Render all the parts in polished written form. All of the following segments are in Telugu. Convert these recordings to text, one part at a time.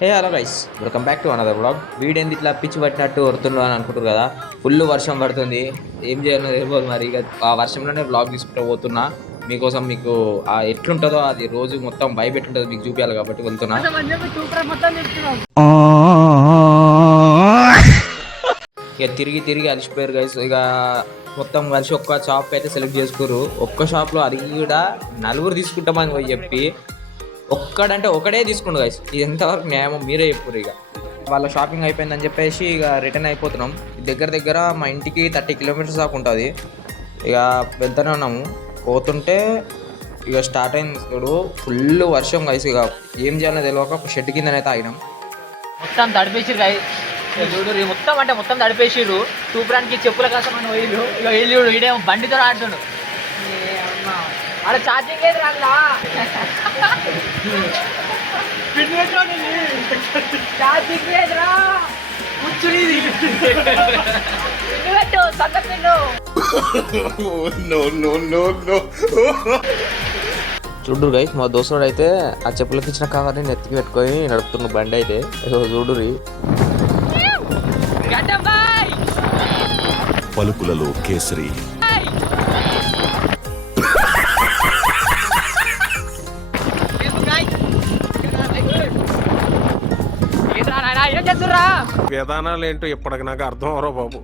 Hey hello guys, welcome back to another blog. వీడేంది ఇట్లా పిచ్చి పట్టినట్టు వరుతున్నావు అని అనుకుంటారు కదా. ఫుల్ వర్షం పడుతుంది, ఏం చేయాలో తెలియదు. మరి ఇక ఆ వర్షంలోనే బ్లాగ్ తీసుకుంటూ పోతున్నా. మీకోసం మీకు ఆ ఎట్లుంటుందో అది రోజు మొత్తం భయపెట్టుంటుందో మీకు చూపించాలి కాబట్టి వెళ్తున్నా. ఇక తిరిగి తిరిగి అలసిపోయారు గైస్. ఇక మొత్తం కలిసి ఒక్క షాప్ అయితే సెలెక్ట్ చేసుకోరు. ఒక్క షాప్లో అది కూడా నలుగురు తీసుకుంటామని పోయి చెప్పి ఒక్కడంటే ఒకడే తీసుకుండు గైస్. ఇది ఎంతవరకు న్యాయమో మీరే చెప్పురు. ఇక వాళ్ళ షాపింగ్ అయిపోయిందని చెప్పేసి ఇక రిటర్న్ అయిపోతున్నాం. దగ్గర దగ్గర మా ఇంటికి 30 కిలోమీటర్స్ దాకా ఉంటుంది. ఇక వెళ్తూనే ఉన్నాము. పోతుంటే ఇక స్టార్ట్ అయింది చూడు, ఫుల్ వర్షం గైస్. ఇక ఏం చేయాలో తెలియక ఒక షెడ్ కిందనైతే ఆగినాం. మొత్తం తడిపేసిరు గైస్. చూడు మొత్తం అంటే మొత్తం తడిపేసిర్రు. చూపడానికి చెప్పుల కోసం అని పోయిరు. ఇక వీళ్ళు చూడు, వీడేమో బండితో ఆడుతుండు. ఆడ ఛార్జింగ్ లేదు రాలా, ఛార్జింగ్ లేదురా. కూర్చుని పెట్టు సంగతి. చూడు గైస్, మా దోస్తుడు అయితే ఆ చెప్పులకు ఇచ్చిన కవర్ని నెత్తికి పెట్టుకొని నడుపుతున్న బండి అయితే చూడురి. పలుకులలో కేసరి. విధానాలు ఏంటో ఇప్పటికి నాకు అర్థం అవరో బాబు.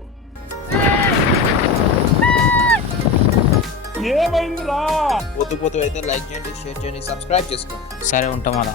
పొద్దు పొద్దు అయితే లైక్ చేయండి, షేర్ చేయండి, సబ్స్క్రైబ్ చేసుకోండి. సరే ఉంటాం అలా.